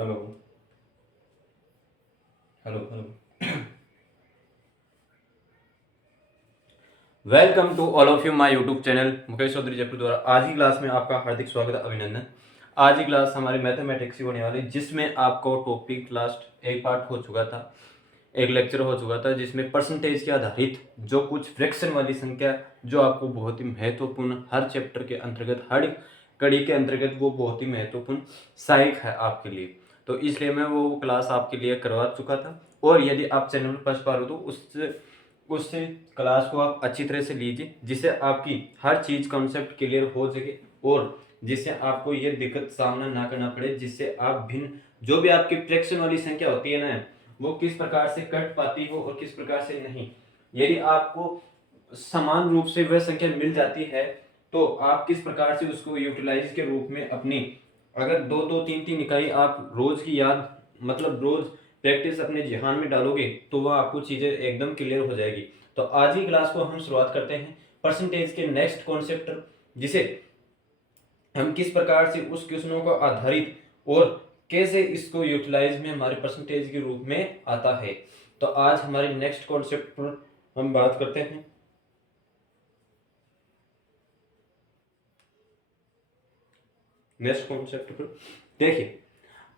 Hello hello hello. Welcome to all of you my YouTube channel Mukesh Chaudhary Jaipur द्वारा। आज की class में आपका हार्दिक स्वागत है, अभिनंदन। आज की क्लास हमारी मैथमेटिक्स की होने वाली, जिसमें आपको टॉपिक लास्ट एक पार्ट हो चुका था, एक लेक्चर हो चुका था, जिसमें परसेंटेज के आधारित जो कुछ फ्रैक्शन वाली संख्या जो आपको बहुत ही महत्वपूर्ण हर चैप्टर के अंतर्गत, हर कड़ी के अंतर्गत वो बहुत ही महत्वपूर्ण सहायक है आपके लिए। तो इसलिए मैं वो क्लास आपके लिए करवा चुका था। और यदि आप चैनल पर फर्स्ट बार हो तो उससे क्लास को आप अच्छी तरह से लीजिए, जिससे आपकी हर चीज़ कॉन्सेप्ट क्लियर हो सके और जिससे आपको ये दिक्कत सामना ना करना पड़े, जिससे आप भिन्न जो भी आपकी फ्रैक्शन वाली संख्या होती है ना, वो किस प्रकार से कट पाती हो और किस प्रकार से नहीं। यदि आपको समान रूप से वह संख्या मिल जाती है तो आप किस प्रकार से उसको यूटिलाइज के रूप में अपनी, अगर दो दो तीन तीन इकाई आप रोज की याद मतलब रोज प्रैक्टिस अपने ध्यान में डालोगे तो वह आपको चीजें एकदम क्लियर हो जाएगी। तो आज ही क्लास को हम शुरुआत करते हैं परसेंटेज के नेक्स्ट कॉन्सेप्ट, जिसे हम किस प्रकार से उस क्वेश्चनों को आधारित और कैसे इसको यूटिलाइज में हमारे परसेंटेज के रूप में आता है। तो आज हमारे नेक्स्ट कॉन्सेप्ट पर हम बात करते हैं। नेक्स्ट कॉन्सेप्ट पर देखिए,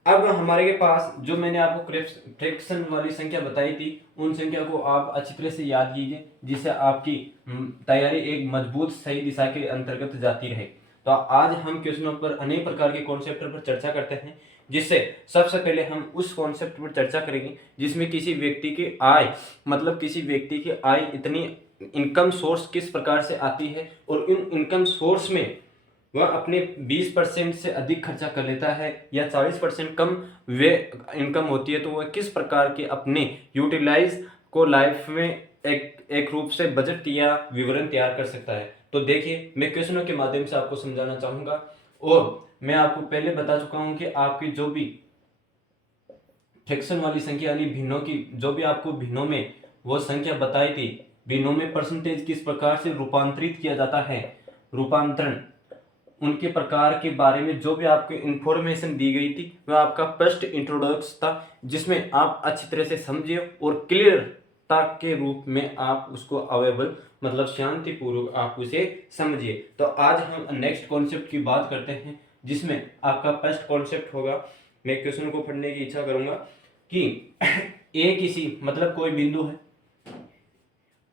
अब हमारे के पास जो मैंने आपको फ्रैक्शन वाली संख्या बताई थी, उन संख्या को आप अच्छी तरह से याद कीजिए, जिससे आपकी तैयारी एक मजबूत सही दिशा के अंतर्गत जाती रहे। तो आज हम क्वेश्चनों पर अनेक प्रकार के कॉन्सेप्ट पर चर्चा करते हैं, जिससे सबसे पहले हम उस कॉन्सेप्ट पर चर्चा करेंगे जिसमें किसी व्यक्ति की आय मतलब किसी व्यक्ति की आय इतनी इनकम सोर्स किस प्रकार से आती है और इन इनकम सोर्स में वह अपने 20% से अधिक खर्चा कर लेता है या 40% कम वे इनकम होती है, तो वह किस प्रकार के अपने यूटिलाइज को लाइफ में एक रूप से बजट या विवरण तैयार कर सकता है। तो देखिए, मैं क्वेश्चनों के माध्यम से आपको समझाना चाहूंगा। और मैं आपको पहले बता चुका हूं कि आपकी जो भी फ्रैक्शन वाली संख्या यानी भिन्नों की, जो भी आपको भिन्नों में वो संख्या बताई थी, भिन्नों में परसेंटेज किस प्रकार से रूपांतरित किया जाता है, रूपांतरण उनके प्रकार के बारे में जो भी आपको इंफॉर्मेशन दी गई थी वह आपका फर्स्ट इंट्रोडक्शन था, जिसमें आप अच्छी तरह से समझिए और क्लियरता के रूप में आप उसको अवेलेबल मतलब शांतिपूर्वक आप उसे समझिए। तो आज हम नेक्स्ट कॉन्सेप्ट की बात करते हैं, जिसमें आपका फर्स्ट कॉन्सेप्ट होगा। मैं क्वेश्चन को पढ़ने की इच्छा करूंगा कि ए किसी मतलब कोई बिंदु है,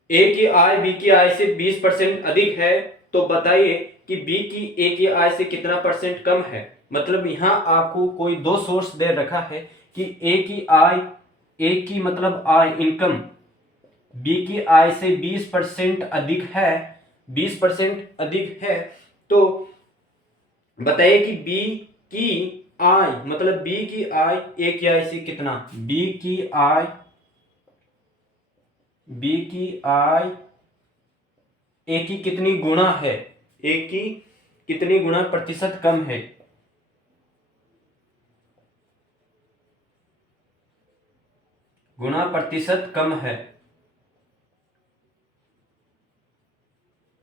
ए की आय बी की आय से 20% अधिक है, तो बताइए कि बी की ए की आय से कितना परसेंट कम है। मतलब यहां आपको कोई दो सोर्स दे रखा है कि ए की आय, ए की मतलब आय इनकम बी की आय से 20% अधिक है, 20% अधिक है। तो बताइए कि बी की आय मतलब बी की आय ए की आय से कितना, बी की आय ए की कितनी गुना है, ए की कितनी गुना प्रतिशत कम है। गुना प्रतिशत कम है,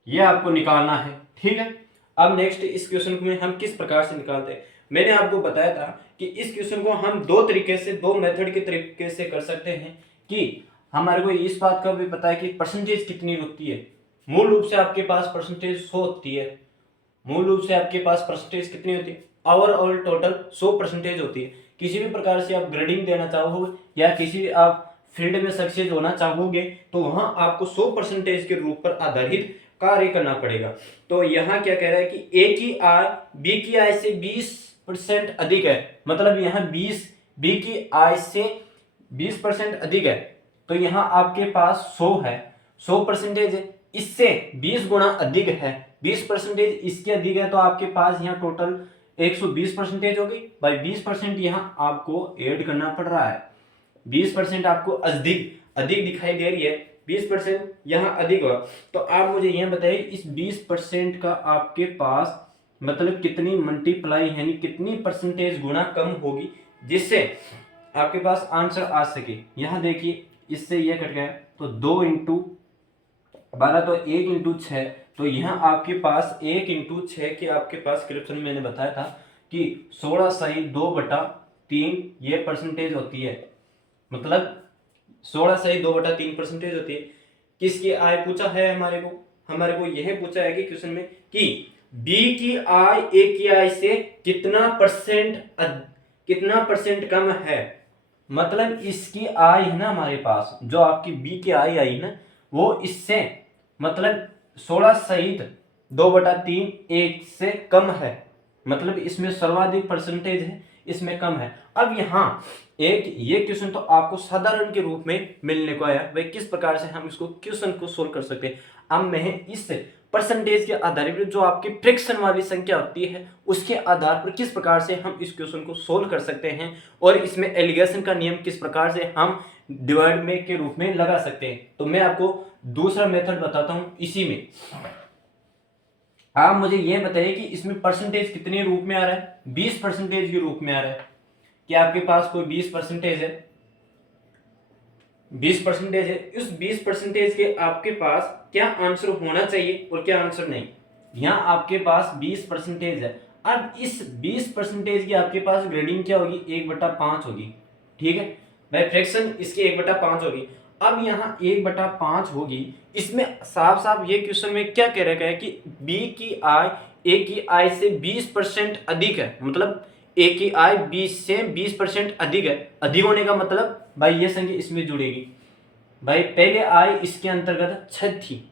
यह आपको निकालना है। ठीक है, अब नेक्स्ट इस क्वेश्चन में हम किस प्रकार से निकालते हैं। मैंने आपको बताया था कि इस क्वेश्चन को हम दो तरीके से, दो मेथड के तरीके से कर सकते हैं कि हमारे को इस बात का भी पता है कि परसेंटेज कितनी होती है। मूल रूप से आपके पास परसेंटेज 100 होती है, मूल रूप से आपके पास परसेंटेज कितनी होती है, ओवरऑल टोटल 100% होती है। किसी भी प्रकार से आप ग्रेडिंग देना चाहोगे या किसी भी आप फील्ड में सक्सेस होना चाहोगे तो वहां आपको 100% के रूप पर आधारित कार्य करना पड़ेगा। तो यहाँ क्या कह रहा है कि ए की आय बी की आय से 20% अधिक है, मतलब यहाँ 20 बी की आय से 20% अधिक है, तो यहाँ आपके पास 100 है, 100% है, इससे 20 गुना अधिक है, 20% इसके अधिक है, तो आपके पास यहाँ टोटल 120% होगी। भाई 20% यहाँ आपको ऐड करना पड़ रहा है, 20% आपको अधिक अधिक दिखाई दे रही है, 20% यहाँ अधिक होगा। तो आप मुझे यह बताइए इस 20% का आपके पास मतलब कितनी मल्टीप्लाई यानी कितनी परसेंटेज गुना कम होगी, जिससे आपके पास आंसर आ सके। यहाँ देखिए, इससे यह कट गया तो 2 इंटू 12 तो 1 इंटू 6, तो यहाँ आपके पास 1 इंटू 6 के आपके पास क्वेश्चन मैंने बताया था कि 16 सही 2 बटा 3 ये परसेंटेज होती है, मतलब 16 सही 2/3% होती है। किसकी आय पूछा है हमारे को यह पूछा है कि क्वेश्चन में कि बी की आय ए की आय से कितना परसेंट कम है। मतलब इसकी आय है ना हमारे पास, जो आपकी बी की आय आई ना, वो इससे मतलब 16 सहित 2/3 एक से कम है, मतलब इसमें सर्वाधिक परसेंटेज है, इसमें कम है। अब यहाँ एक ये क्वेश्चन तो आपको साधारण के रूप में मिलने को आया, भाई किस प्रकार से हम इसको क्वेश्चन को सोल्व कर सकते हैं। अब मैं इस परसेंटेज के आधार पर जो आपकी फ्रैक्शन वाली संख्या होती है उसके आधार पर किस प्रकार से हम इस क्वेश्चन को सोल्व कर सकते हैं, और इसमें एलिगेशन का नियम किस प्रकार से हम डिवाइड में के रूप में लगा सकते हैं। तो मैं आपको दूसरा मेथड बताता हूं। इसी में आप मुझे यह बताइए कि इसमें परसेंटेज कितने रूप में आ रहा है। 20% के रूप में आ रहा है। क्या आपके पास कोई 20% है? 20% है। इस 20% के आपके पास क्या आंसर होना चाहिए और क्या आंसर नहीं। यहाँ आपके पास 20% है। अब इस 20% की आपके पास ग्रेडिंग क्या होगी? 1/5 होगी। ठीक है भाई, फ्रैक्शन इसकी 1/5 होगी। अब यहाँ 1/5 होगी। इसमें साफ साफ ये क्वेश्चन में क्या कह रखा है कि बी की आय ए की आय से 20% अधिक है, मतलब ए की आय 20 से 20% अधिक है। अधिक होने का मतलब भाई ये संख्या इसमें जुड़ेगी। भाई पहले आय इसके अंतर्गत 6 थी।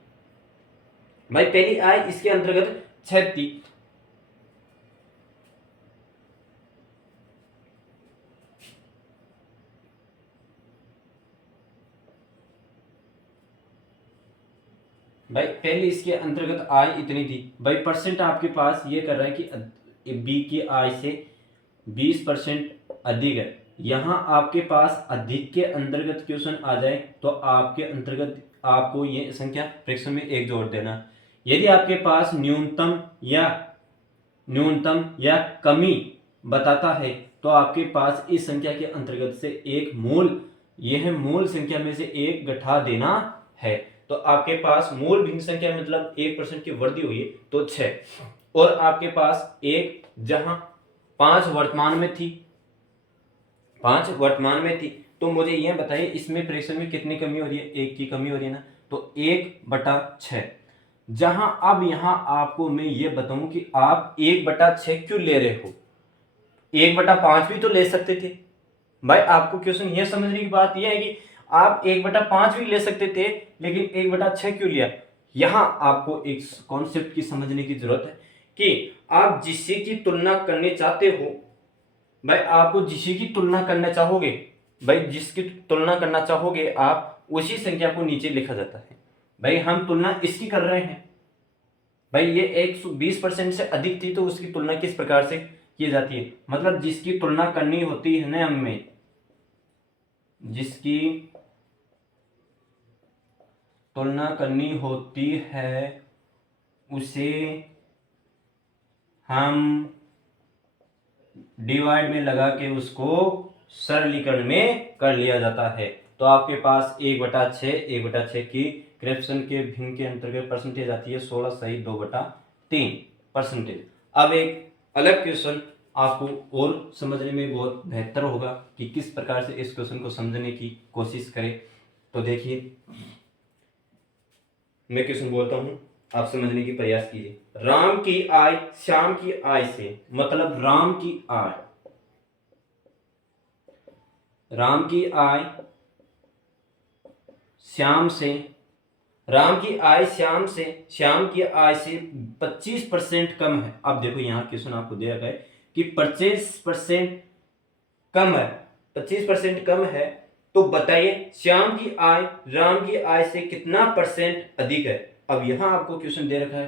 भाई पहली आय इसके अंतर्गत 6 थी। भाई पहले इसके अंतर्गत आय इतनी थी। भाई परसेंट आपके पास ये कर रहा है कि बी की आय से 20% अधिक है। यहाँ आपके पास अधिक के अंतर्गत क्वेश्चन आ जाए तो आपके अंतर्गत आपको ये संख्या फ्रैक्शन में 1 जोड़ देना। यदि आपके पास न्यूनतम या कमी बताता है तो आपके पास इस संख्या के अंतर्गत से एक यह मूल संख्या में से एक घटा देना है। तो आपके पास मूल भिन्न संख्या मतलब 1% की वृद्धि हुई तो 6, और आपके पास एक जहां 5 वर्तमान में थी, तो मुझे यह बताइए इसमें फ्रैक्शन में कितनी कमी हो रही है? 1 की कमी हो रही है ना, तो 1/6। जहां अब यहां आपको मैं ये बताऊं कि आप 1/6 क्यों ले रहे हो, 1/5 भी तो ले सकते थे। भाई आपको क्वेश्चन ये समझने की बात यह है कि आप 1/5 भी ले सकते थे, लेकिन 1/6 क्यों लिया। यहां आपको एक कॉन्सेप्ट की समझने की जरूरत है कि आप जिससे की तुलना करने चाहते हो, भाई आपको जिसकी की तुलना करना चाहोगे, भाई जिसकी तुलना करना चाहोगे आप उसी संख्या को नीचे लिखा जाता है। भाई हम तुलना इसकी कर रहे हैं। भाई ये 120% से अधिक थी तो उसकी तुलना किस प्रकार से की जाती है, मतलब जिसकी तुलना करनी होती है ना हमें, जिसकी तुलना करनी होती है उसे हम डिवाइड में लगा के उसको सरलीकरण में कर लिया जाता है। तो आपके पास 1/6 की फ्रैक्शन के भिन्न के अंतर्गत परसेंटेज आती है 16 सही 2/3%। अब एक अलग क्वेश्चन आपको और समझने में बहुत बेहतर होगा कि किस प्रकार से इस क्वेश्चन को समझने की कोशिश करें। तो देखिए मैं क्वेश्चन बोलता हूं, आप समझने की प्रयास कीजिए। राम की आय श्याम की आय से, मतलब राम की आय श्याम से श्याम की आय से 25% कम है। अब देखो यहां क्वेश्चन आपको दे रखा है कि 25% कम है, 25% कम है, तो बताइए श्याम की आय राम की आय से कितना परसेंट अधिक है। अब यहां आपको क्वेश्चन दे रखा है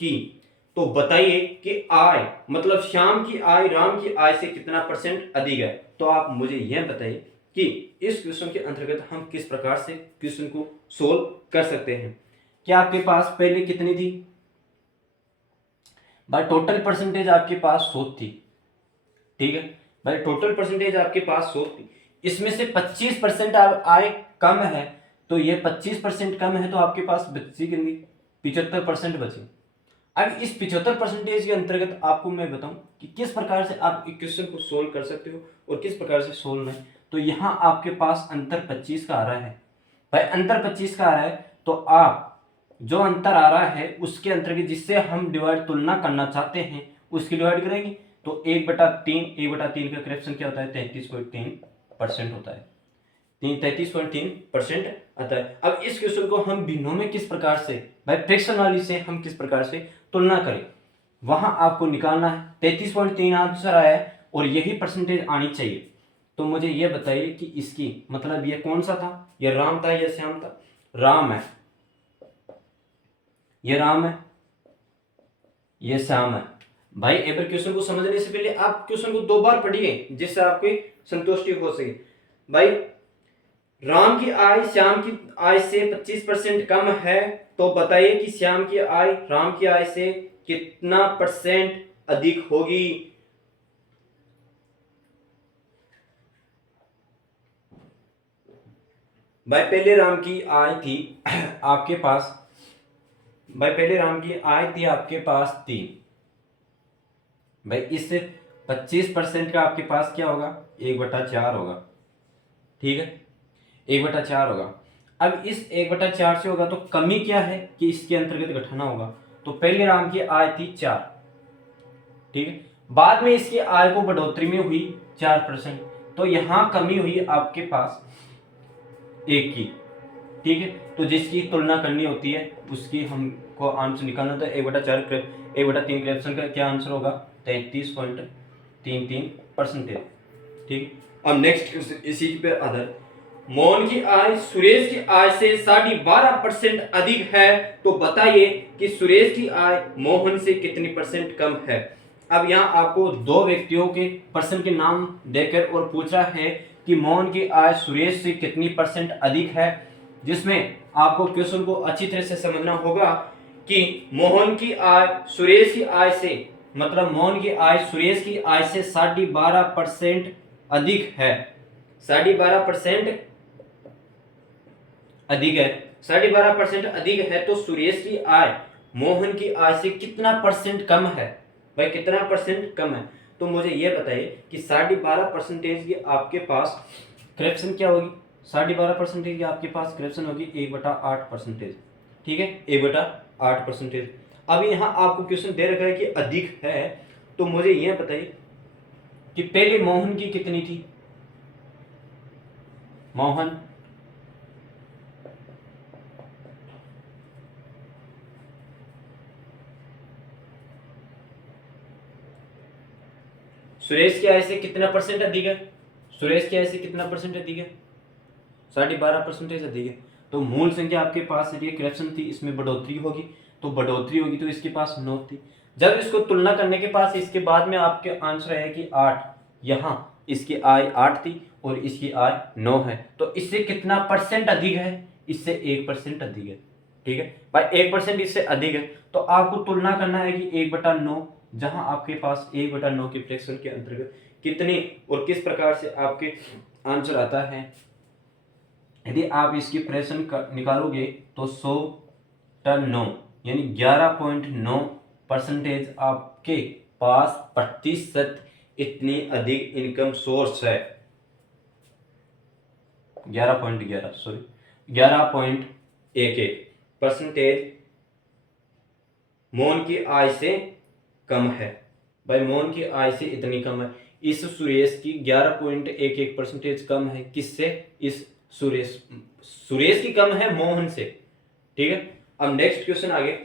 कि तो बताइए कि आय मतलब श्याम की आय राम की आय से कितना परसेंट अधिक है। तो आप मुझे यह बताइए कि इस क्वेश्चन के अंतर्गत हम किस प्रकार से क्वेश्चन को सोल्व कर सकते हैं। क्या आपके पास पहले कितनी थी? भाई टोटल परसेंटेज आपके पास 100 थी। ठीक है भाई, टोटल परसेंटेज आपके पास 100 थी। इसमें से 25% आय कम है, तो ये 25% कम है, तो आपके पास बची कितनी? 75% बची। अब इस 75% के अंतर्गत आपको मैं बताऊं कि किस प्रकार से आप इक्वेशन को सोल्व कर सकते हो और किस प्रकार से सोल्व नहीं। तो यहाँ आपके पास अंतर 25 का आ रहा है भाई, अंतर 25 का आ रहा है, तो आप जो अंतर आ रहा है उसके अंतर्गत जिससे हम डिवाइड तुलना करना चाहते हैं उसकी डिवाइड करेंगे। तो 1/3 का करेक्शन क्या होता है, 33.3% होता है, 33.3% आता है। अब इस क्वेश्चन को हम भिन्नों में किस प्रकार से, भाई फ्रैक्शन वाली से हम किस प्रकार से तुलना करें, वहां आपको निकालना है। 33.3 आंसर आया है और यही परसेंटेज आनी चाहिए। तो मुझे ये बताइए कि इसकी मतलब ये कौन सा था, ये राम था या श्याम था? राम है, ये राम है, ये श्याम है। भाई एक बार क्वेश्चन को समझने से पहले आप क्वेश्चन को 2 बार पढ़िए जिससे आपकी संतुष्टि हो सके। भाई राम की आय श्याम की आय से 25% कम है, तो बताइए कि श्याम की आय राम की आय से कितना परसेंट अधिक होगी? भाई पहले राम की आय थी आपके पास, भाई पहले राम की आय थी आपके पास 3, भाई इससे 25% का आपके पास क्या होगा, 1/4 होगा, ठीक है, 1/4 होगा। अब इस 1/4 से होगा तो कमी क्या है कि इसके अंतर्गत घटाना होगा। तो पहले राम की आय थी 4, ठीक है, बाद में इसकी आय को बढ़ोतरी में हुई 4%, तो यहां कमी हुई आपके पास 1 की, ठीक है। तो जिसकी तुलना करनी होती है उसकी हमको आंसर निकालना था। 1/3 करेक्शन का क्या आंसर होगा, 33.33%, ठीक। अब नेक्स्ट क्वेश्चन इसी पे आधार, मोहन की आय सुरेश की आय से 12.5% अधिक है, तो बताइए कि सुरेश की आय मोहन से कितनी परसेंट कम है। अब यहाँ आपको 2 व्यक्तियों के पर्सन के नाम देकर और पूछा है कि मोहन की आय सुरेश से कितनी परसेंट अधिक है, जिसमें आपको क्वेश्चन को अच्छी तरह से समझना होगा कि मोहन की आय सुरेश की आय से, मतलब मोहन की आय सुरेश की आय से 12.5% अधिक है, 12.5% अधिक है, 12.5% अधिक है, तो सुरेश की आय मोहन की आय से कितना परसेंट कम है, भाई कितना परसेंट कम है। तो मुझे यह बताइए कि 12.5% की आपके पास करेक्शन क्या होगी, 12.5% की आपके पास करेक्शन होगी 1/8%, ठीक है, 1/8%। अब यहाँ आपको क्वेश्चन दे रखा है कि अधिक है, तो मुझे यह बताइए कि पहले मोहन की कितनी थी, मोहन सुरेश की आय से कितना परसेंट अधिक है, सुरेश की आय से कितना परसेंट अधिक है, 12.5% अधिक है। तो मूल संख्या आपके पास ये करेक्शन थी, इसमें बढ़ोतरी होगी, तो बढ़ोतरी होगी तो इसके पास 9 थी। जब इसको तुलना करने के पास इसके बाद में आपके आंसर है कि 8, यहाँ इसकी आय 8 थी और इसकी आय 9 है, तो इससे कितना परसेंट अधिक है, इससे 1% अधिक है, ठीक है भाई, 1% इससे अधिक है। तो आपको तुलना करना है कि 1/9, जहां आपके पास 1/9 के फ्रैक्शन के अंतर्गत कितने और किस प्रकार से आपके आंसर आता है। यदि आप इसकी फ्रैक्शन निकालोगे तो 100/9 यानी 11.9% आपके पास प्रतिशत इतनी अधिक इनकम सोर्स है, 11.11 सॉरी 11.11% मोहन की आय से कम है, भाई मोहन की आय से इतनी कम है। इस सुरेश की 11.11% कम है, किससे, इस सुरेश सुरेश की कम है मोहन से, ठीक है। अब नेक्स्ट क्वेश्चन आगे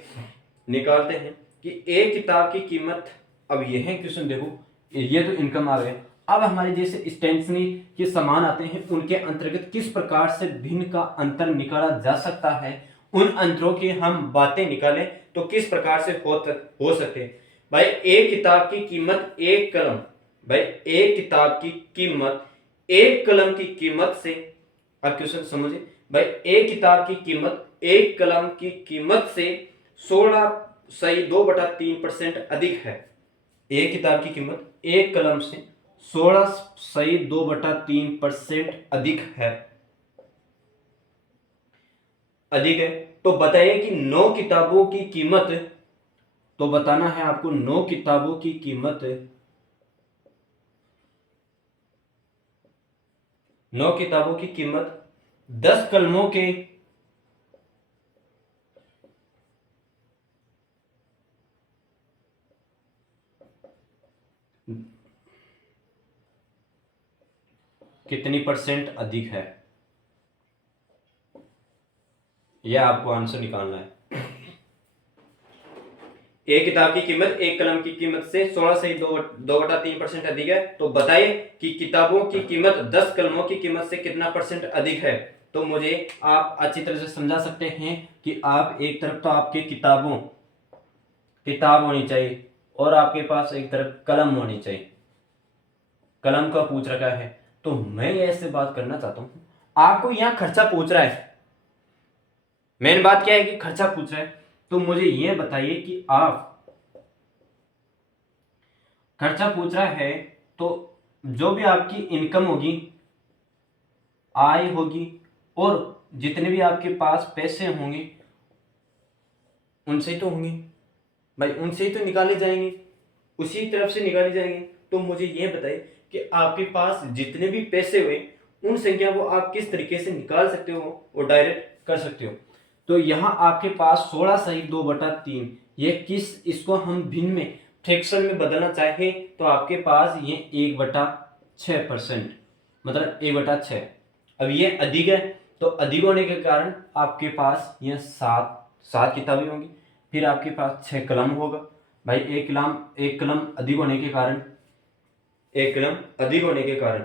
निकालते हैं कि एक किताब की कीमत, अब यह क्वेश्चन देखो, ये तो इनकम आ गए। अब हमारे जैसे स्टेशनरी के सामान आते हैं उनके अंतर्गत किस प्रकार से भिन्न का अंतर निकाला जा सकता है, उन अंतरों की हम बातें निकालें तो किस प्रकार से हो सकते हैं। भाई एक किताब की कीमत एक कलम, भाई एक किताब की कीमत एक कलम की कीमत से, अब क्वेश्चन समझिए, भाई एक किताब की कीमत एक कलम की कीमत से 16.2/3% अधिक है। एक किताब की कीमत एक कलम से 16.2/3% अधिक है, अधिक है। तो बताइए कि 9 किताबों की कीमत तो बताना है आपको 9 किताबों की कीमत, 9 किताबों की कीमत 10 कलमों के कितनी परसेंट अधिक है, यह आपको आंसर निकालना है। एक किताब की कीमत एक कलम की कीमत से 16 से 2/3% अधिक है, तो बताइए कि किताबों की कीमत 10 कलमों की कीमत से कितना परसेंट अधिक है। तो मुझे आप अच्छी तरह से समझा सकते हैं कि आप एक तरफ तो आपके किताब होनी चाहिए और आपके पास एक तरफ कलम होनी चाहिए। कलम का पूछ रखा है, तो मैं ऐसे बात करना चाहता हूं, आपको यहां खर्चा पूछ रहा है, मेन बात क्या है कि खर्चा पूछ रहा है। तो मुझे यह बताइए कि आप खर्चा पूछ रहा है, तो जो भी आपकी इनकम होगी, आय होगी, और जितने भी आपके पास पैसे होंगे उनसे ही तो होंगे भाई, उनसे ही तो निकाले जाएंगे, उसी तरफ से निकाले जाएंगे। तो मुझे यह बताइए कि आपके पास जितने भी पैसे हुए उन संख्या को आप किस तरीके से निकाल सकते हो और डायरेक्ट कर सकते हो। तो यहाँ आपके पास 16 सही 2/3, ये किस, इसको हम भिन्न में फ्रैक्शन में बदलना चाहे तो आपके पास ये 1/6%, मतलब 1/6। अब ये अधिक है, तो अधिक होने के कारण आपके पास ये सात किताबें होंगी, फिर आपके पास 6 कलम होगा भाई। एक कलम अधिक होने के कारण, एक कलम अधिक होने के कारण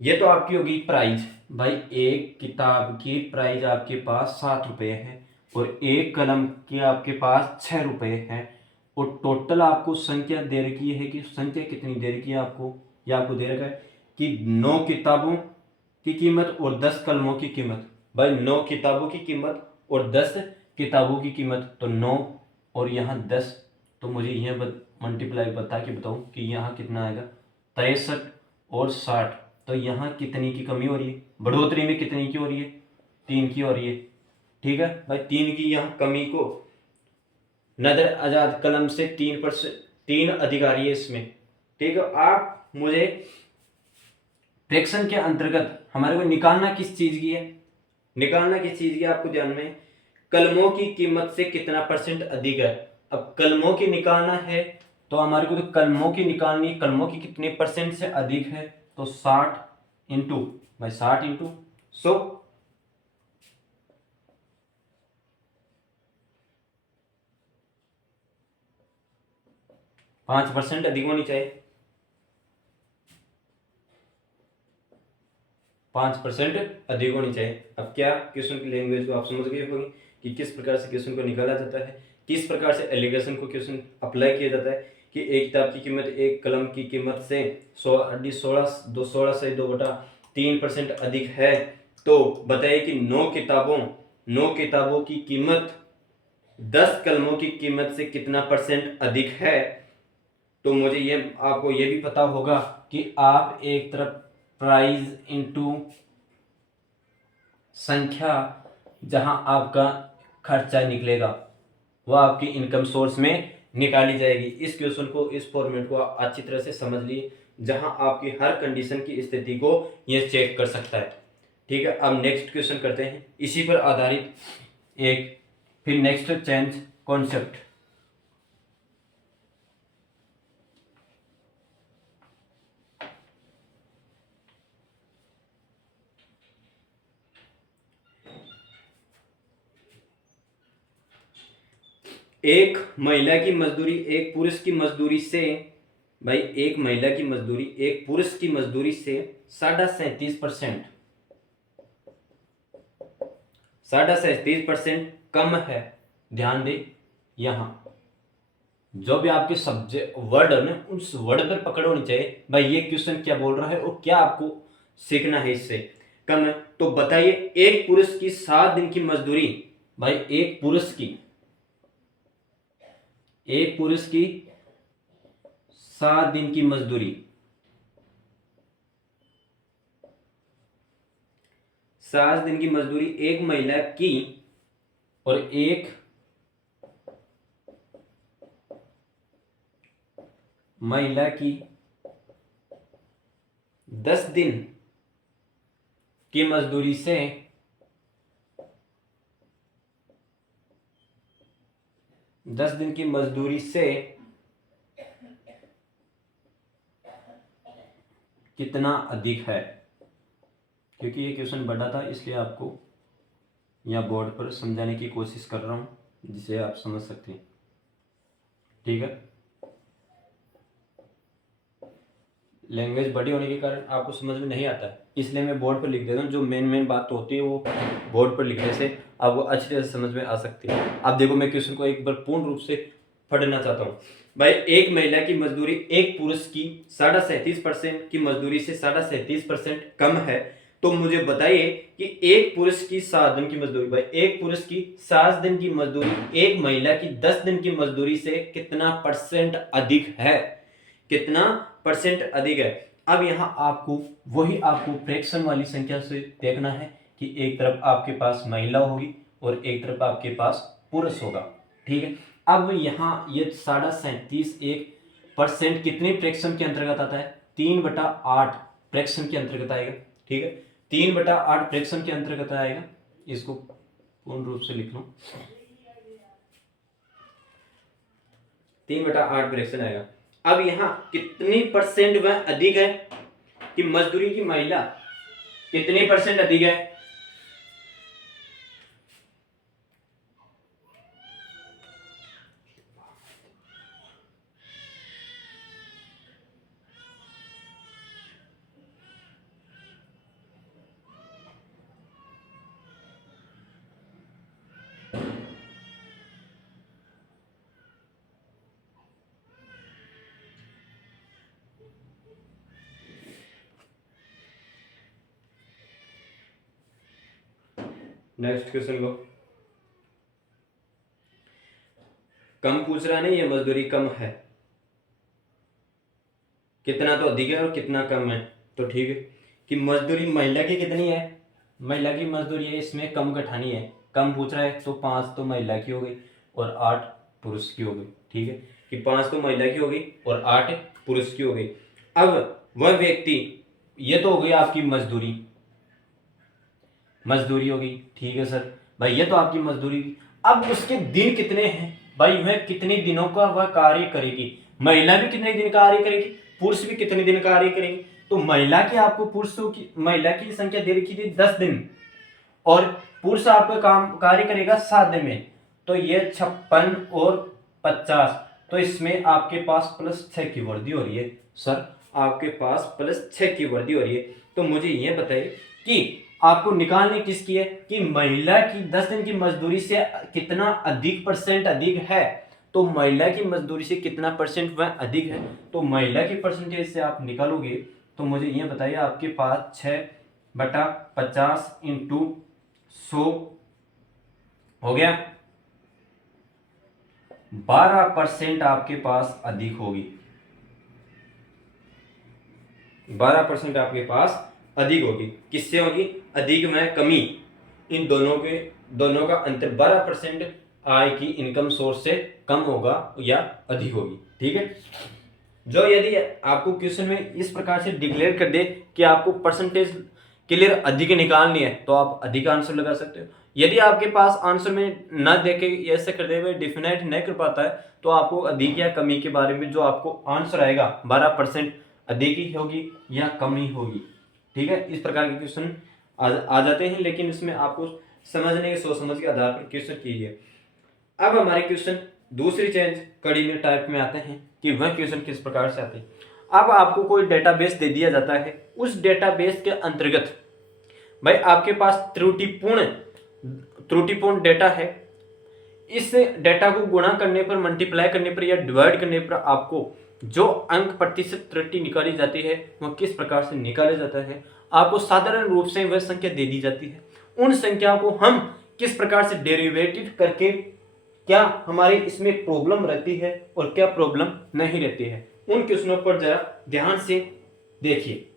ये तो आपकी होगी प्राइस भाई। एक किताब की प्राइस आपके पास 7 रुपये है और एक कलम की आपके पास 6 रुपये है, और टोटल आपको संख्या दे रखी है कि संख्या कितनी दे रखी है आपको, यह आपको दे रखा है कि 9 किताबों की कीमत और 10 कलमों की कीमत। भाई 9 किताबों की कीमत और 10 किताबों की कीमत, तो 9 और यहाँ 10, तो मुझे यह मल्टीप्लाई बता के बताऊँ कि यहाँ कितना आएगा, 63 और 60। तो यहाँ कितनी की कमी हो रही है, बढ़ोतरी में कितनी की हो रही है, 3 की हो रही है। ठीक है भाई, 3 की यहाँ कमी को नजर आजाद कलम से 3%, 3 अधिकारी है इसमें। ठीक है, आप मुझे फ्रैक्शन के अंतर्गत हमारे को निकालना किस चीज की है, निकालना किस चीज की आपको ध्यान में, कलमों की कीमत से कितना परसेंट अधिक है। अब कलमों की निकालना है तो हमारे को तो कलमों की निकालनी, कलमों की कितने परसेंट से अधिक है, तो 60 इंटू भाई 60 इंटू 100, 5% अधिक होनी चाहिए, 5% अधिक होनी चाहिए। अब क्या क्वेश्चन की लैंग्वेज को आप समझ गए होंगे कि किस प्रकार से क्वेश्चन को निकाला जाता है, किस प्रकार से एलिगेशन को क्वेश्चन अप्लाई किया जाता है कि एक किताब की कीमत एक कलम की कीमत से 16 से 2/3% अधिक है। तो बताइए कि 9 किताबों की कीमत 10 कलमों की कीमत से कितना परसेंट अधिक है। तो मुझे ये आपको ये भी पता होगा कि आप एक तरफ प्राइस इंटू संख्या, जहां आपका खर्चा निकलेगा वह आपकी इनकम सोर्स में निकाली जाएगी। इस क्वेश्चन को, इस फॉर्मेट को आप अच्छी तरह से समझ लिए, जहां आपकी हर कंडीशन की स्थिति को ये चेक कर सकता है। ठीक है, अब नेक्स्ट क्वेश्चन करते हैं इसी पर आधारित एक, फिर नेक्स्ट चेंज कॉन्सेप्ट। एक महिला की मजदूरी एक पुरुष की मजदूरी से, भाई एक महिला की मजदूरी एक पुरुष की मजदूरी से 37.5%, 37.5% कम है। ध्यान दे, यहां जो भी आपके सब्जेक्ट वर्ड है ना, उस वर्ड पर पकड़ होनी चाहिए भाई, ये क्वेश्चन क्या बोल रहा है और क्या आपको सीखना है इससे। कम है तो बताइए, एक पुरुष की 7 दिन की मजदूरी, भाई एक पुरुष की 7 दिन की मजदूरी, 7 दिन की मजदूरी एक महिला की और एक महिला की 10 दिन की मजदूरी से 10 दिन की मजदूरी से कितना अधिक है। क्योंकि ये क्वेश्चन बड़ा था इसलिए आपको यहाँ बोर्ड पर समझाने की कोशिश कर रहा हूँ जिसे आप समझ सकते हैं। ठीक है, लैंग्वेज बड़ी होने के कारण आपको समझ में नहीं आता है इसलिए मैं बोर्ड पर लिख देता हूँ। जो मेन बात होती है वो बोर्ड पर लिखने से आपको अच्छी तरह से समझ में आ सकती है। अब देखो मैं क्वेश्चन को एक बार पूर्ण रूप से पढ़ना चाहता हूँ। भाई एक महिला की मजदूरी एक पुरुष की 37.5% की मजदूरी से 37.5% कम है, तो मुझे बताइए कि एक पुरुष की 7 दिन की मजदूरी, भाई एक पुरुष की 7 दिन की मजदूरी एक महिला की 10 दिन की मजदूरी से कितना परसेंट अधिक है, कितना परसेंट अधिक है। अब यहाँ आपको वही आपको फ्रैक्शन वाली संख्या से देखना है कि एक तरफ आपके पास महिला होगी और एक तरफ आपके पास पुरुष होगा। ठीक है, अब यहाँ ये 37.1% कितने फ्रैक्शन के अंतर्गत आता है, 3/8 फ्रैक्शन के अंतर्गत आएगा। ठीक है, 3/8 फ्रैक्शन के अंतर्गत आएगा। इसको पूर्ण रूप से लिख लो, 3/8 फ्रैक्शन आएगा। अब यहाँ कितनी परसेंट वह अधिक है कि मजदूरी की महिला कितनी परसेंट अधिक है, नेक्स्ट क्वेश्चन को कम पूछ रहा नहीं, ये मजदूरी कम है, कितना तो अधिक है और कितना कम है। तो ठीक है कि मजदूरी महिला की कितनी है, महिला की मजदूरी है, इसमें कम घटानी है, कम पूछ रहा है तो 5 तो महिला की हो गई और 8 पुरुष की हो गई। ठीक है कि 5 तो महिला की हो गई और 8 पुरुष की हो गई। अब वह व्यक्ति, ये तो हो गई आपकी मजदूरी, मजदूरी होगी। ठीक है सर, भाई ये तो आपकी मजदूरी। अब उसके दिन कितने हैं, भाई वह कितने दिनों का वह कार्य करेगी, महिला भी कितने दिन कार्य करेगी, पुरुष भी कितने दिन कार्य करेगी। तो महिला की आपको पुरुषों की महिला की संख्या दे रखी थी 10 दिन और पुरुष आपका काम कार्य करेगा 7 दिन में, तो ये 56 और 50, तो इसमें आपके पास +6 की वृद्धि हो रही है। सर आपके पास +6 की वृद्धि हो रही है, तो मुझे ये बताइए कि आपको निकालने किसकी है कि महिला की 10 दिन की मजदूरी से कितना अधिक परसेंट अधिक है। तो महिला की मजदूरी से कितना परसेंट वह अधिक है, तो महिला की परसेंटेज से आप निकालोगे तो मुझे ये बताइए आपके पास 6/50 × 100 हो गया, 12% आपके पास अधिक होगी, 12% आपके पास अधिक होगी। किससे होगी, अधिक में कमी, इन दोनों का अंतर 12% आय की इनकम सोर्स से कम होगा या अधिक होगी। ठीक है, जो यदि आपको क्वेश्चन में इस प्रकार से डिक्लेयर कर दे कि आपको परसेंटेज क्लियर अधिक निकालनी है तो आप अधिक आंसर लगा सकते हो। यदि आपके पास आंसर में न देखे ऐसे कर दे हुए डिफिनाइट नहीं कर पाता है तो आपको अधिक या कमी के बारे में जो आपको आंसर आएगा 12% अधिक ही होगी या कम ही होगी। ठीक है, इस प्रकार के क्वेश्चन आ जाते हैं, लेकिन इसमें आपको समझने के सोच समझ के आधार पर क्वेश्चन कीजिए। अब हमारे क्वेश्चन दूसरी चेंज कड़ी में टाइप में आते हैं कि वह क्वेश्चन किस प्रकार से आते हैं। अब आपको कोई डेटाबेस दे दिया जाता है, उस डेटाबेस के अंतर्गत भाई आपके पास त्रुटिपूर्ण डेटा है, इस डेटा को गुणा करने पर, मल्टीप्लाई करने पर या डिवाइड करने पर आपको जो अंक प्रतिशत त्रुटि निकाली जाती है वह किस प्रकार से निकाला जाता है। आपको साधारण रूप से वह संख्या दे दी जाती है, उन संख्याओं को हम किस प्रकार से डेरिवेटिव करके, क्या हमारी इसमें प्रॉब्लम रहती है और क्या प्रॉब्लम नहीं रहती है, उन क्वेश्चनों पर जरा ध्यान से देखिए।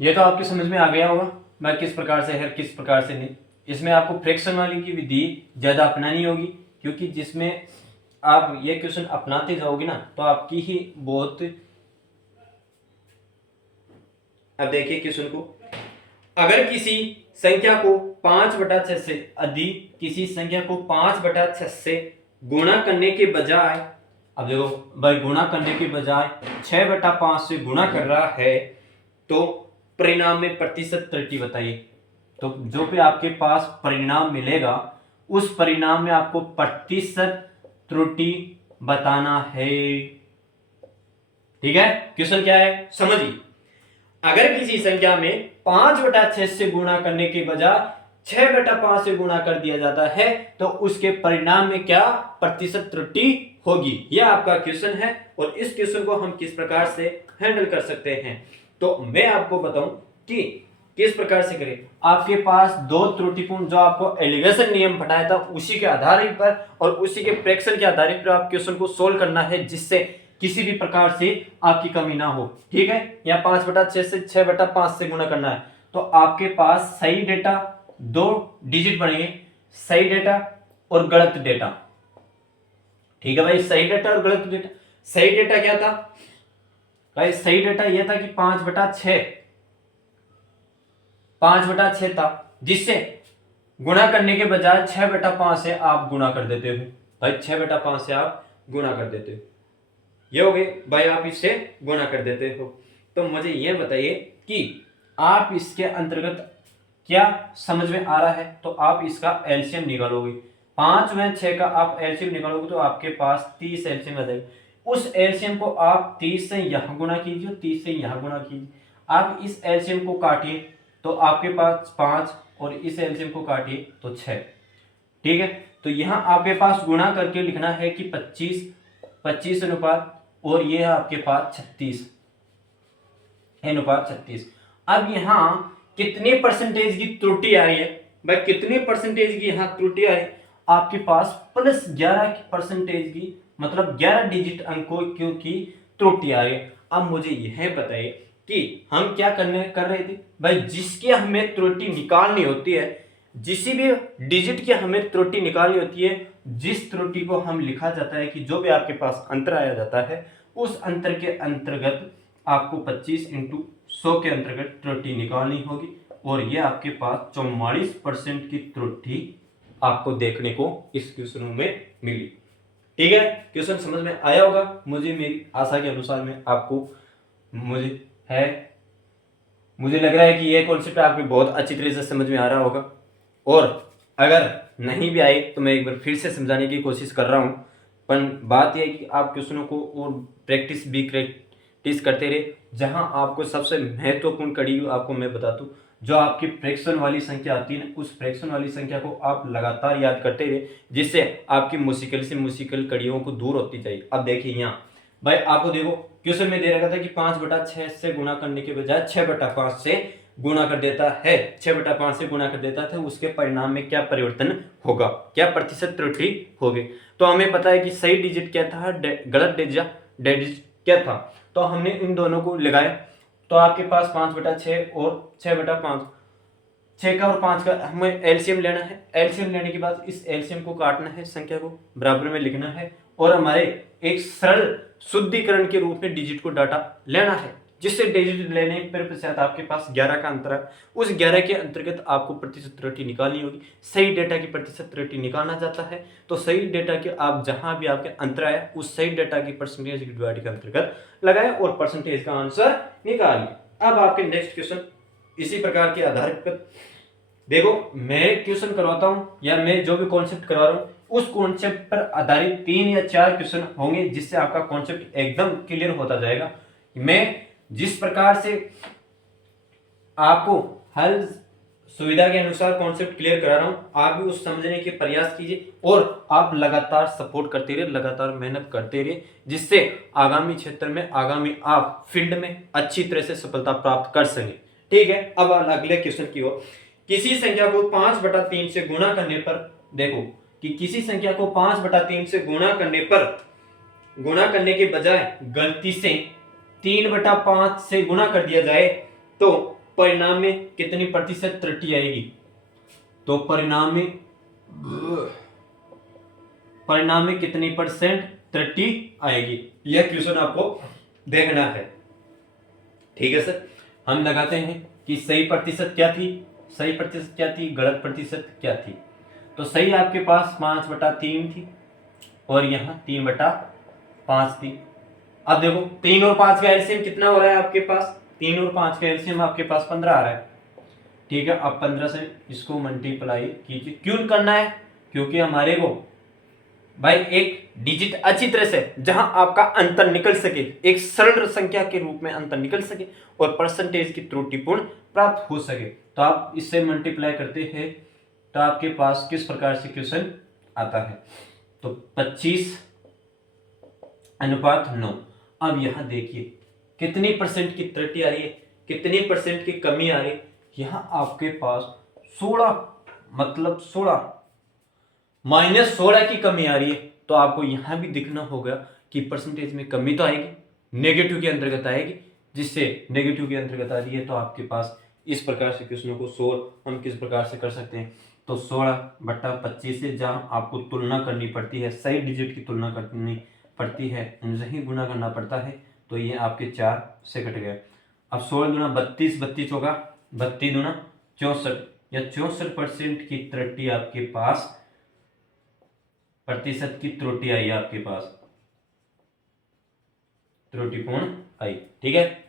ये तो आपके समझ में आ गया होगा मैं किस प्रकार से है, किस प्रकार से नहीं। इसमें आपको फ्रैक्शन वाली की विधि ज़्यादा अपनानी होगी, क्योंकि जिसमें आप ये क्वेश्चन अपनाते जाओगे ना तो आपकी ही बहुत। अब देखिए क्वेश्चन को, अगर किसी संख्या को 5/6 से अधिक, किसी संख्या को 5/6 से गुणा करने के बजाय, अब देखो भाई गुणा करने के बजाय 6/5 से गुणा कर रहा है, तो परिणाम में प्रतिशत त्रुटि बताइए। तो जो भी आपके पास परिणाम मिलेगा उस परिणाम में आपको प्रतिशत त्रुटि बताना है। ठीक है, क्वेश्चन क्या है समझिए। अगर किसी संख्या में 5/6 से गुणा करने के बजाय 6/5 से गुणा कर दिया जाता है तो उसके परिणाम में क्या प्रतिशत त्रुटि होगी, यह आपका क्वेश्चन है। और इस क्वेश्चन को हम किस प्रकार से हैंडल कर सकते हैं, तो मैं आपको बताऊं कि किस प्रकार से करें। आपके पास दो त्रुटिपूर्ण, जो आपको एलिगेशन नियम बताया था उसी के आधार पर और उसी के फ्रैक्शन के आधार पर आप क्वेश्चन को सोल्व करना है, जिससे किसी भी प्रकार से आपकी कमी ना हो। ठीक है, या 5/6 से 6/5 से गुणा करना है, तो आपके पास सही डेटा, दो डिजिट बनेंगे, सही डेटा और गलत डेटा। ठीक है भाई, सही डेटा और गलत डेटा। सही डेटा क्या था भाई? सही डेटा यह था कि 5/6 था, जिससे गुणा करने के बजाय 6/5 से आप गुणा कर देते हो भाई, 6/5 से आप गुणा कर देते हो, ये हो गए भाई, आप इससे गुणा कर देते हो। तो मुझे यह बताइए कि आप इसके अंतर्गत क्या समझ में आ रहा है, तो आप इसका एलसीएम निकालोगे। 5 व 6 का आप एलसीएम निकालोगे तो आपके पास 30 एलसीएम आ जाएगा। उस एलसीएम को आप 30 से यहां गुणा कीजिए, 30 से यहां गुणा कीजिए। आप इस एलसीएम को काटिए तो आपके पास 5 और इस एलसीएम को काटिए तो 6। ठीक है, तो यहां आपके पास गुणा करके लिखना है कि 25 अनुपात, और ये है आपके पास 36:36। अब यहां कितने परसेंटेज की त्रुटि आ रही है भाई? कितने परसेंटेज की यहां त्रुटि आ रही है? आपके पास +11% की, मतलब 11 डिजिट अंकों की त्रुटि आ रही है। अब मुझे यह बताइए कि हम क्या कर रहे थे भाई? जिसकी हमें त्रुटि निकालनी होती है, जिस भी डिजिट की हमें त्रुटि निकालनी होती है, जिस त्रुटि को हम लिखा जाता है कि जो भी आपके पास अंतर आया जाता है, उस अंतर के अंतर्गत आपको 25 × 100 के अंतर्गत त्रुटि निकालनी होगी। और ये आपके पास 44% की त्रुटि आपको देखने को इस क्वेश्चन में मिली। ठीक है, क्वेश्चन समझ में आया होगा, मुझे मेरी आशा के अनुसार में आपको मुझे लग रहा है कि यह कॉन्सेप्ट आपको बहुत अच्छी तरह से समझ में आ रहा होगा। और अगर नहीं भी आए तो मैं एक बार फिर से समझाने की कोशिश कर रहा हूँ। पर बात यह है कि आप क्वेश्चनों को और प्रैक्टिस करते रहे। जहां आपको सबसे महत्वपूर्ण कड़ी आपको मैं बता दूं, जो आपकी फ्रैक्शन वाली संख्या आती है ना, उस फ्रैक्शन वाली संख्या को आप लगातार याद करते रहे, जिससे आपकी मुश्किल से मुश्किल कड़ियों को दूर होती जाएगी। अब देखिए यहाँ भाई, आपको देखो क्वेश्चन में दे रखा था कि 5/6 से गुणा करने के बजाय 6/5 से गुणा कर देता है, 6/5 से गुणा कर देता था, उसके परिणाम में क्या परिवर्तन होगा, क्या प्रतिशत त्रुटि होगी। तो हमें पता है कि सही डिजिट क्या था, गलत डिजिट क्या था। तो हमने इन दोनों को लगाया, तो आपके पास 5/6 और 6/5, 6 का और 5 का हमें एलसीएम लेना है। एलसीएम लेने के बाद इस एलसीएम को काटना है, संख्या को बराबर में लिखना है, और हमारे एक सरल शुद्धिकरण के रूप में डिजिट को डाटा लेना है, जिससे डिजिट लेने पर पश्चात आपके पास 11 का अंतर है। उस 11 के अंतर्गत आपको प्रतिशत त्रुटि निकालनी होगी। सही डेटा की प्रतिशत त्रुटि निकालना चाहता है तो सही डेटा के आप जहां भी आपके अंतर आया उस सही डेटा की परसेंटेज डिवाइड के अंतर्गत लगाए और परसेंटेज का आंसर निकालिए। अब आपके नेक्स्ट क्वेश्चन इसी प्रकार के आधार पर देखो, मैं क्वेश्चन करवाता हूं या मैं जो भी कॉन्सेप्ट करवा रहा हूं उस कॉन्सेप्ट पर आधारित 3 या 4 क्वेश्चन होंगे, जिससे आपका कॉन्सेप्ट एकदम क्लियर होता जाएगा। मैं जिस प्रकार से आपको हर सुविधा के अनुसार कॉन्सेप्ट क्लियर करा रहा हूं, आप भी उस समझने के प्रयास कीजिए और आप लगातार सपोर्ट करते रहिए, लगातार मेहनत करते रहिए, जिससे आगामी क्षेत्र में, आगामी आप फील्ड में अच्छी तरह से सफलता प्राप्त कर सकें। ठीक है, अब अगले क्वेश्चन की ओर। किसी संख्या को 5/3 से गुणा करने पर, देखो कि किसी संख्या को 5/3 से गुणा करने के बजाय गलती से 3/5 से गुणा कर दिया जाए तो परिणाम में कितनी प्रतिशत त्रुटि आएगी? तो परिणाम में कितनी परसेंट त्रुटि आएगी, यह क्वेश्चन आपको देखना है। ठीक है सर, हम लगाते हैं कि सही प्रतिशत क्या थी, सही प्रतिशत क्या थी, गलत प्रतिशत क्या थी। तो सही आपके पास 5/3 थी और यहाँ 3/5 थी। अब देखो 3 और 5 का एलसीएम कितना हो रहा है आपके पास, 3 और 5 का एलसीएम आपके पास 15 आ रहा है। ठीक है, अब 15 से इसको मल्टीप्लाई कीजिए। क्यों करना है, क्योंकि हमारे को भाई एक डिजिट अच्छी तरह से जहां आपका अंतर निकल सके, एक सरल संख्या के रूप में अंतर निकल सके और परसेंटेज की त्रुटिपूर्ण प्राप्त हो सके, तो आप इससे मल्टीप्लाई करते हैं तो आपके पास किस प्रकार से क्वेश्चन आता है। तो 25:9। अब यहां देखिए कितनी परसेंट की त्रुटि आ रही है, कितनी परसेंट की कमी आ रही है। यहां आपके पास 16 मतलब 16 -16 की कमी आ रही है। तो आपको यहां भी दिखना होगा कि परसेंटेज में कमी तो आएगी, नेगेटिव के अंतर्गत आएगी, जिससे नेगेटिव के अंतर्गत आ रही है। तो आपके पास इस प्रकार से क्वेश्चनों को सोल्व हम किस प्रकार से कर सकते हैं। तो 16/25 से जहां आपको तुलना करनी पड़ती है, सही डिजिट की तुलना करनी पड़ती है, उनसे ही गुना करना पड़ता है। तो ये आपके 4 से कट गए। अब 16 दूना 32, 32 होगा, 32 दूना 64, या 64% की त्रुटि आपके पास, प्रतिशत की त्रुटि आई आपके पास, त्रुटिपूर्ण आई। ठीक है,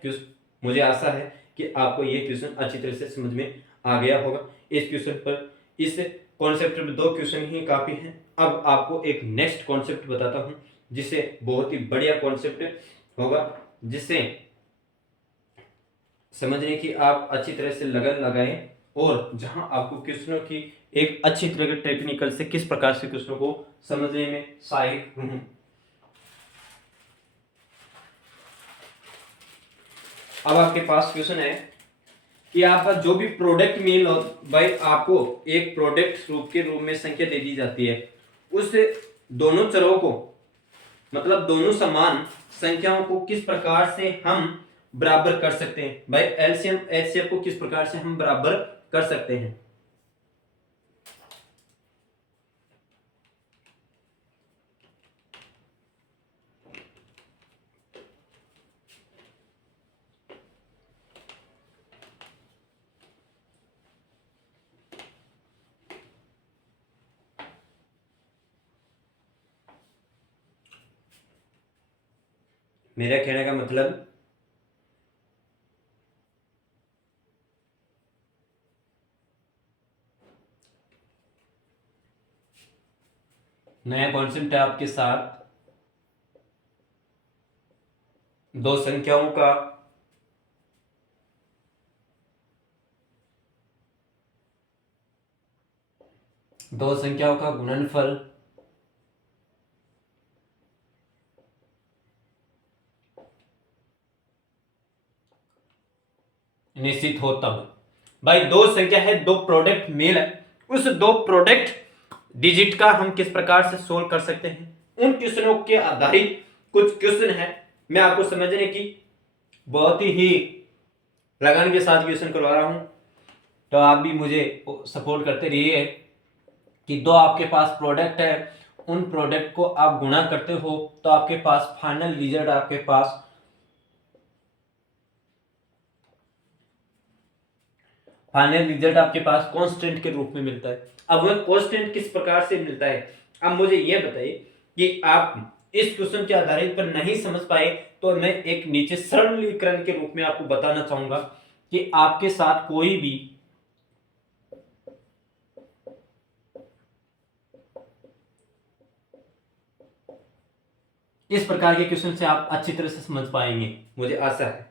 मुझे आशा है कि आपको ये क्वेश्चन अच्छी तरह से समझ में आ गया होगा। इस क्वेश्चन पर, इस कॉन्सेप्ट में 2 क्वेश्चन ही काफी हैं। अब आपको एक नेक्स्ट कॉन्सेप्ट बताता हूं, जिसे बहुत ही बढ़िया कॉन्सेप्ट होगा, जिससे समझने की आप अच्छी तरह से लगन लगाएं और जहां आपको क्वेश्चनों की एक अच्छी तरह के टेक्निकल से किस प्रकार से क्वेश्चनों को समझने में सहायक हूं। अब आपके पास क्वेश्चन है कि आपका जो भी प्रोडक्ट मीन भाई, आपको एक प्रोडक्ट के रूप में संख्या दे दी जाती है, उस दोनों चरों को, मतलब दोनों समान संख्याओं को किस प्रकार से हम बराबर कर सकते हैं। भाई एलसीएम एचसीएफ को किस प्रकार से हम बराबर कर सकते हैं। मेरा कहने का मतलब, नया कॉन्सेप्ट है आपके साथ, दो संख्याओं का गुणनफल निश्चित हो तब। भाई दो संख्या है, दो प्रोडक्ट मेल है, उस दो प्रोडक्ट डिजिट का हम किस प्रकार से सोल्व कर सकते हैं। उन क्वेश्चनों के आधारित कुछ क्वेश्चन है, मैं आपको समझने की बहुत ही लगन के साथ क्वेश्चन करवा रहा हूं। तो आप भी मुझे सपोर्ट करते रहिए कि दो आपके पास प्रोडक्ट है, उन प्रोडक्ट को आप गुणा करते हो तो आपके पास फाइनल रिजल्ट, आपके पास कांस्टेंट के रूप में मिलता है। अब वह कांस्टेंट किस प्रकार से मिलता है, अब मुझे यह बताइए कि आप इस क्वेश्चन के आधारित पर नहीं समझ पाए तो मैं एक नीचे सरलीकरण के रूप में आपको बताना चाहूंगा कि आपके साथ कोई भी इस प्रकार के क्वेश्चन से आप अच्छी तरह से समझ पाएंगे, मुझे आशा है।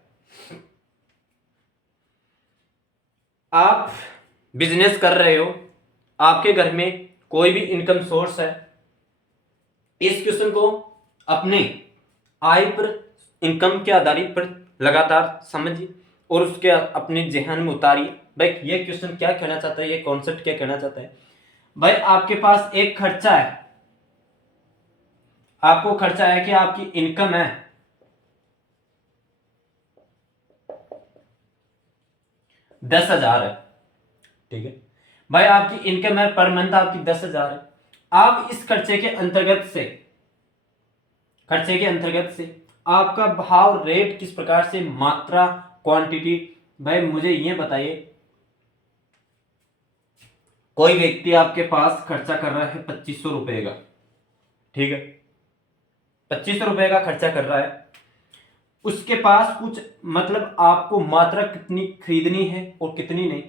आप बिजनेस कर रहे हो, आपके घर में कोई भी इनकम सोर्स है, इस क्वेश्चन को अपने आय पर, इनकम के आधारित पर लगातार समझिए और उसके अपने जहन में उतारिए। भाई ये क्वेश्चन क्या कहना चाहता है, ये कॉन्सेप्ट क्या कहना चाहता है। भाई आपके पास एक खर्चा है, आपको खर्चा है कि आपकी इनकम है 10,000 है, ठीक है। भाई आपकी इनकम है पर मंथ आपकी 10,000 है। आप इस खर्चे के अंतर्गत से आपका भाव रेट किस प्रकार से, मात्रा, क्वांटिटी, भाई मुझे ये बताइए। कोई व्यक्ति आपके पास खर्चा कर रहा है 2500 रुपए का, ठीक है, 2500 रुपए का खर्चा कर रहा है, उसके पास कुछ मतलब आपको मात्रा कितनी खरीदनी है और कितनी नहीं,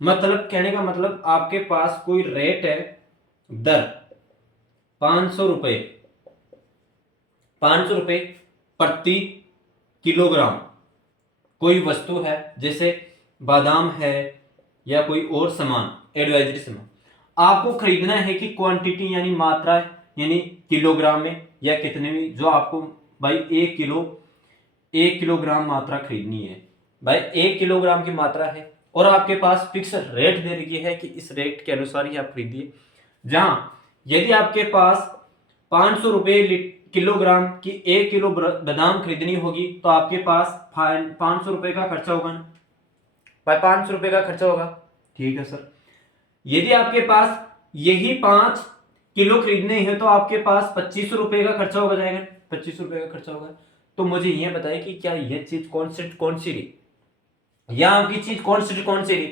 मतलब कहने का मतलब आपके पास कोई रेट है, दर 500 रुपए, 500 रुपए प्रति किलोग्राम कोई वस्तु है, जैसे बादाम है या कोई और सामान, एडवाइजरी सामान, आपको खरीदना है कि क्वांटिटी यानी मात्रा यानी किलोग्राम में या कितने में, जो आपको भाई 1 किलोग्राम मात्रा खरीदनी है, भाई 1 किलोग्राम की मात्रा है और आपके पास फिक्स रेट दे रखी है कि इस रेट के अनुसार ही आप खरीदिए। जहां यदि आपके पास 500 रुपए किलोग्राम की 1 किलो बादाम खरीदनी होगी तो आपके पास 500 रुपए का खर्चा होगा ना भाई, 500 रुपए का खर्चा होगा, ठीक है सर। यदि आपके पास यही 5 किलो खरीदने हैं तो आपके पास 2500 रुपए का खर्चा होगा जाएगा, 2500 रुपए का खर्चा होगा। तो मुझे यह बताइए कि क्या यह चीज कॉन्स्टेंट कौन सी रही, या आपकी चीज कॉन्स्टेंट कौन सी रही,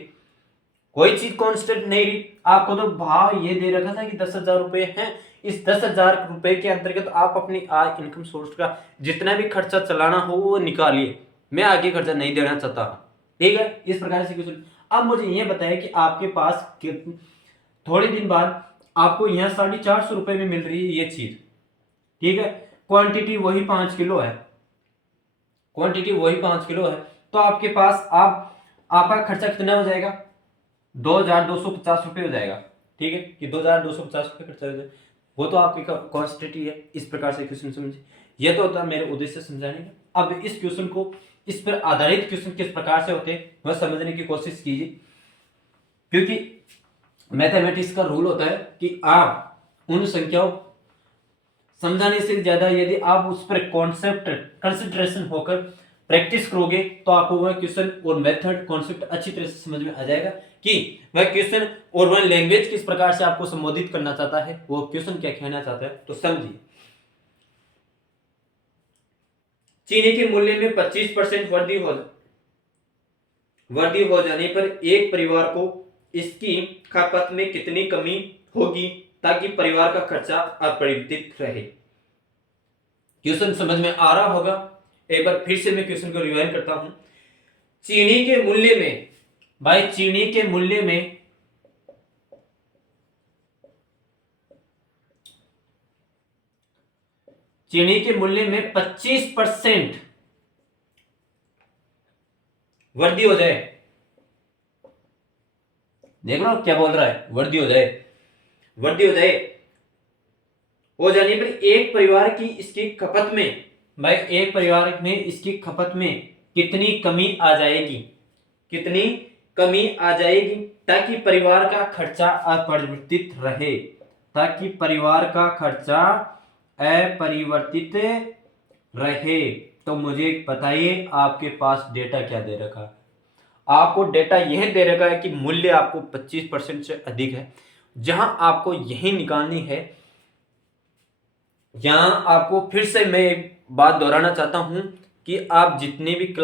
कोई चीज कॉन्स्टेंट नहीं रही। आपको तो भाव ये दे रखा था कि 10,000 रुपए है, इस 10,000 रुपए के अंतर्गत आप अपनी आय इनकम सोर्स का जितना भी खर्चा चलाना हो वो निकालिए, मैं आगे खर्चा नहीं देना चाहता, ठीक है, इस प्रकार से कुछ। अब मुझे ये बताया कि आपके पास थोड़े दिन बाद आपको यहाँ 450 रुपए में मिल रही है ये चीज, ठीक है, क्वांटिटी वही 5 किलो है, क्वांटिटी वही 5 किलो है, तो आपके पास आपका खर्चा कितना हो जाएगा, 2,250 रुपये हो जाएगा, ठीक है, कि 2,250 रुपये खर्चा हो जाएगा, वो तो आपकी क्वांटिटी है। इस प्रकार से क्वेश्चन समझिए, यह तो होता है मेरे उद्देश्य समझाने का। अब इस क्वेश्चन को, इस पर आधारित क्वेश्चन किस प्रकार से होते हैं वह समझने की कोशिश कीजिए, क्योंकि मैथमेटिक्स का रूल होता है कि आप उन संख्याओं समझाने से ज्यादा यदि आप उस पर कॉन्सेप्ट कंसंट्रेशन होकर प्रैक्टिस करोगे तो आपको वह क्वेश्चन और मेथड कॉन्सेप्ट अच्छी तरह से समझ में आ जाएगा कि वह क्वेश्चन और वह लैंग्वेज किस प्रकार से आपको संबोधित करना चाहता है, वो क्वेश्चन क्या कहना चाहता है। तो समझिए, चीनी के मूल्य में 25% वृद्धि हो जाने पर एक परिवार को इसकी खपत में कितनी कमी होगी ताकि परिवार का खर्चा अपरिवर्तित रहे। क्वेश्चन समझ में आ रहा होगा, एक बार फिर से मैं क्वेश्चन को रिवाइज करता हूं। चीनी के मूल्य में, भाई चीनी के मूल्य में चीनी के मूल्य में 25% वृद्धि हो जाए, देख लो क्या बोल रहा है, वृद्धि हो जाए, वृद्धि हो जाने पर एक परिवार की इसकी खपत में, भाई एक परिवार में इसकी खपत में कितनी कमी आ जाएगी, कितनी कमी आ जाएगी ताकि परिवार का खर्चा अपरिवर्तित रहे, ताकि परिवार का खर्चा अपरिवर्तित रहे। तो मुझे बताइए आपके पास डेटा क्या दे रखा है, आपको डेटा यह दे रखा है कि मूल्य आपको 25% से अधिक है। जहां आपको यही निकालनी है, यहां आपको फिर से मैं एक बात दोहराना चाहता हूं कि आप जितनी भी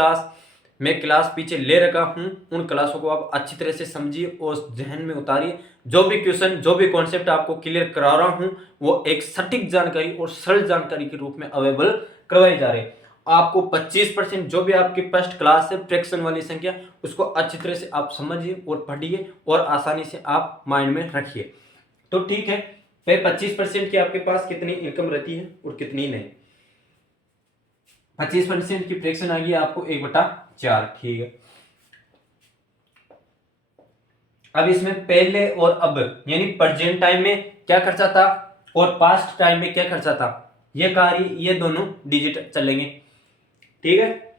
मैं क्लास पीछे ले रखा हूं उन क्लासों को आप अच्छी तरह से समझिए और जहन में उतारिए। जो भी क्वेश्चन, जो भी कॉन्सेप्ट आपको क्लियर करा रहा हूं वो एक सटीक जानकारी और सरल जानकारी के रूप में अवेलेबल करवाई जा रही है। आपको 25% जो भी आपकी फर्स्ट क्लास है फ्रैक्शन वाली संख्या, उसको अच्छी तरह से आप समझिए और पढ़िए और आसानी से आप माइंड में रखिए। तो ठीक है, 25% की आपके पास कितनी इनकम रहती है और कितनी नहीं। 25% की फ्रैक्शन आ गई आपको 1/4, ठीक है। अब इसमें पहले और अब यानी प्रेजेंट टाइम में क्या खर्चा था और पास्ट टाइम में क्या खर्चा था, ये कार्य, ये दोनों डिजिट चलेंगे, ठीक है।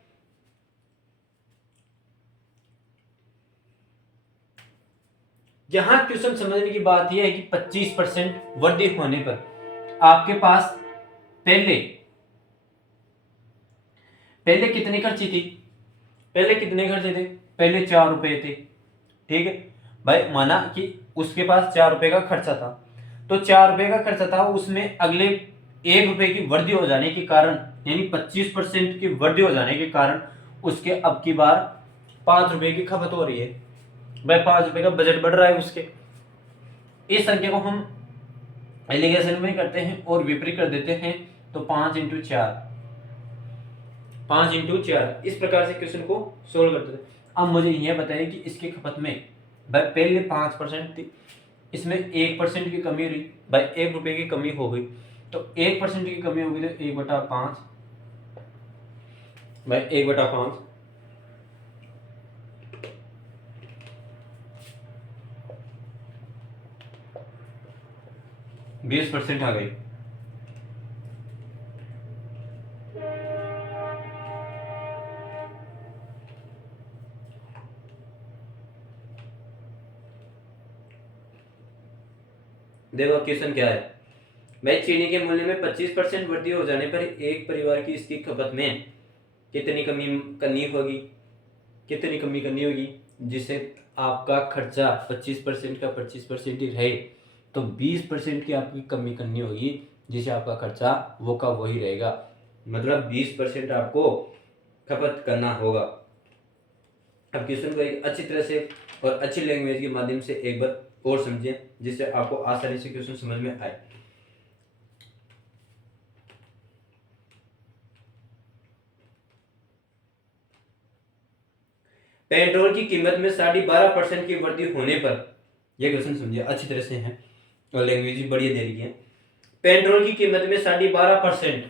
यहां क्वेश्चन समझने की बात यह है कि 25% वृद्धि होने पर आपके पास पहले कितने खर्ची थी, पहले कितने खर्चे थे, पहले 4 रुपए थे, ठीक है। भाई माना कि उसके पास 4 रुपए का खर्चा था, तो 4 रुपए का खर्चा था, उसमें अगले 1 रुपए की वृद्धि हो जाने के कारण, यानी 25% की वृद्धि हो जाने के कारण उसके अब की बार 5 रुपए की खपत हो रही है। भाई 5 रुपए का बजट बढ़ रहा है उसके। इस संख्या को हम एलिगेशन में करते हैं और विपरीत कर देते हैं, तो 5 × 4, 5 × 4 इस प्रकार से क्वेश्चन को सोल्व करते थे। अब मुझे यह बताइए कि इसकी खपत में भाई पहले 5% थी, इसमें 1% की कमी रही, भाई 1 रुपए की कमी हो गई, तो 1% की कमी होगी तो 1/5, भाई 1/5, 20% आ गई। देखो क्वेश्चन क्या है, भाई चीनी के मूल्य में 25% वृद्धि हो जाने पर एक परिवार की इसकी खपत में कितनी कमी करनी होगी, कितनी कमी करनी होगी, जिससे आपका खर्चा 25% का 25% ही रहे, तो 20% की आपकी कमी करनी होगी, जिससे आपका खर्चा वो का वही रहेगा, मतलब 20% आपको खपत करना होगा। अब क्वेश्चन को एक अच्छी तरह से और अच्छी लैंग्वेज के माध्यम से एक बार और समझिए, जिससे आपको आसानी से क्वेश्चन समझ में आए। पेट्रोल की कीमत में 12.5% की वृद्धि होने पर, यह क्वेश्चन समझिए अच्छी तरह से है और लैंग्वेज भी बढ़िया दे रही है। पेट्रोल की कीमत में 12.5%,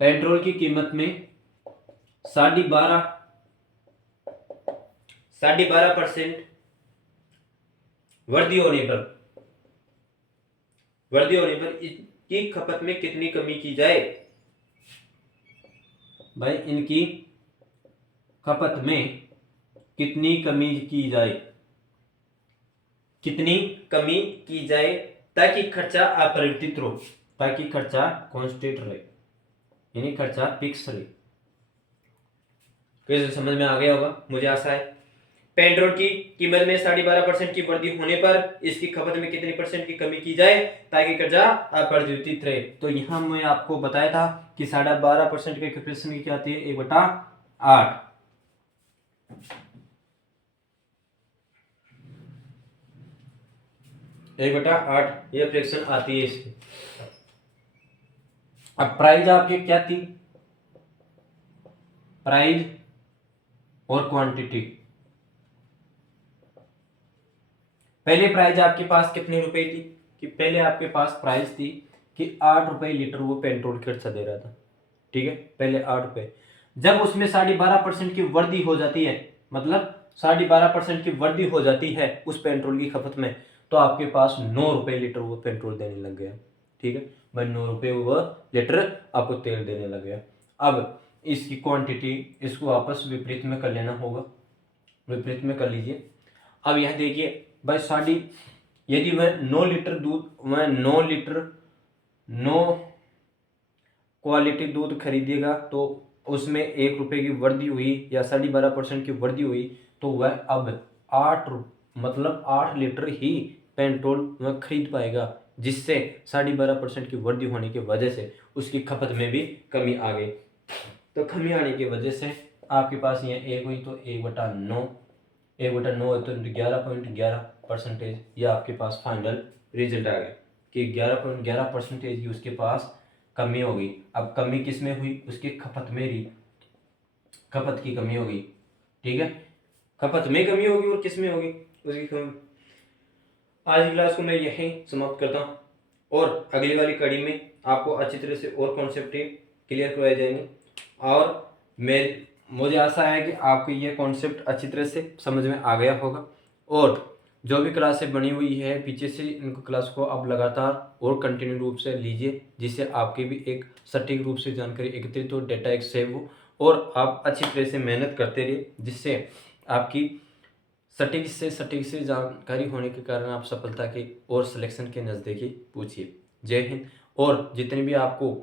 पेट्रोल की कीमत में 12.5% वृद्धि होने पर इसकी खपत में कितनी कमी की जाए, भाई इनकी खपत में कितनी कमी की जाए, कितनी कमी की जाए ताकि खर्चा अपरिवर्तित रहो, ताकि खर्चा कांस्टेंट रहे, यानी खर्चा फिक्स रहे। कैसे समझ में आ गया होगा, मुझे आशा है। पेट्रोल की कीमत में 12.5% की वृद्धि होने पर इसकी खपत में कितनी परसेंट की कमी की जाए ताकि कर्जा अपरिवर्तित रहे। तो यहाँ मैं आपको बताया था कि 12.5% के फ्रैक्शन की क्या आती है, 1/8, 1/8 ये फ्रैक्शन आती है इसकी। अब प्राइस आपकी क्या थी, प्राइस और क्वांटिटी। पहले प्राइस आपके पास कितने रुपए थी, कि पहले आपके पास प्राइस थी कि 8 रुपए लीटर वो पेट्रोल खर्चा दे रहा था, ठीक है, पहले 8 रुपए। जब उसमें 12.5% की वृद्धि हो जाती है, मतलब 12.5% की वृद्धि हो जाती है उस पेट्रोल की खपत में, तो आपके पास 9 रुपए लीटर वो पेट्रोल देने लग गया, ठीक है भाई, 9 रुपए वो लीटर आपको तेल देने लग गया। अब इसकी क्वांटिटी, इसको आपस विपरीत में कर लेना होगा, विपरीत में कर लीजिए। अब यह देखिए भाई यदि वह 9 लीटर दूध, वह 9 लीटर 9 क्वालिटी दूध खरीदेगा, तो उसमें 1 रुपए की वृद्धि हुई या 12.5% की वृद्धि हुई, तो वह अब 8 लीटर ही पेट्रोल वह खरीद पाएगा, जिससे 12.5% की वृद्धि होने की वजह से उसकी खपत में भी कमी आ गई। तो कमी आने की वजह से आपके पास ये 1 हुई, तो 1/9, 1/9 है तो 11.11%, यह आपके पास फाइनल रिजल्ट आ गया कि 11.11% की उसके पास कमी हो गई। अब कमी किस में हुई, उसकी खपत में रही, खपत की कमी होगी, ठीक है, खपत में कमी होगी और किस में होगी, उसकी कमी। आज की क्लास को मैं यहीं समाप्त करता हूँ और अगली वाली कड़ी में आपको अच्छी तरह से और कॉन्सेप्ट क्लियर करवाए जाएंगे, और मुझे आशा है कि आपको ये कॉन्सेप्ट अच्छी तरह से समझ में आ गया होगा, और जो भी क्लासें बनी हुई है पीछे से इनको क्लास को आप लगातार और कंटिन्यू रूप से लीजिए, जिससे आपकी भी एक सटीक रूप से जानकारी एकत्रित हो, डेटा एक सेव हो, और आप अच्छी तरह से मेहनत करते रहिए, जिससे आपकी सटीक से जानकारी होने के कारण आप सफलता के और सिलेक्शन के नज़दीकी पूछिए। जय हिंद। और जितने भी आपको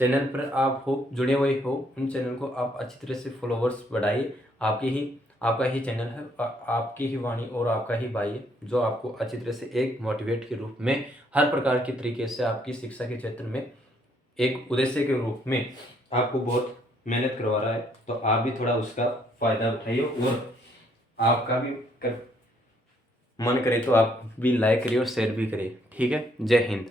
चैनल पर आप हो जुड़े हुए हो, उन चैनल को आप अच्छी तरह से फॉलोवर्स बढ़ाइए। आपका ही चैनल है, आपकी ही वाणी और आपका ही भाई है, जो आपको अच्छी तरह से एक मोटिवेट के रूप में हर प्रकार की तरीके से आपकी शिक्षा के क्षेत्र में एक उद्देश्य के रूप में आपको बहुत मेहनत करवा रहा है। तो आप भी थोड़ा उसका फ़ायदा उठाइए, और आपका भी मन करे तो आप भी लाइक करिए और शेयर भी करिए। ठीक है, जय हिंद।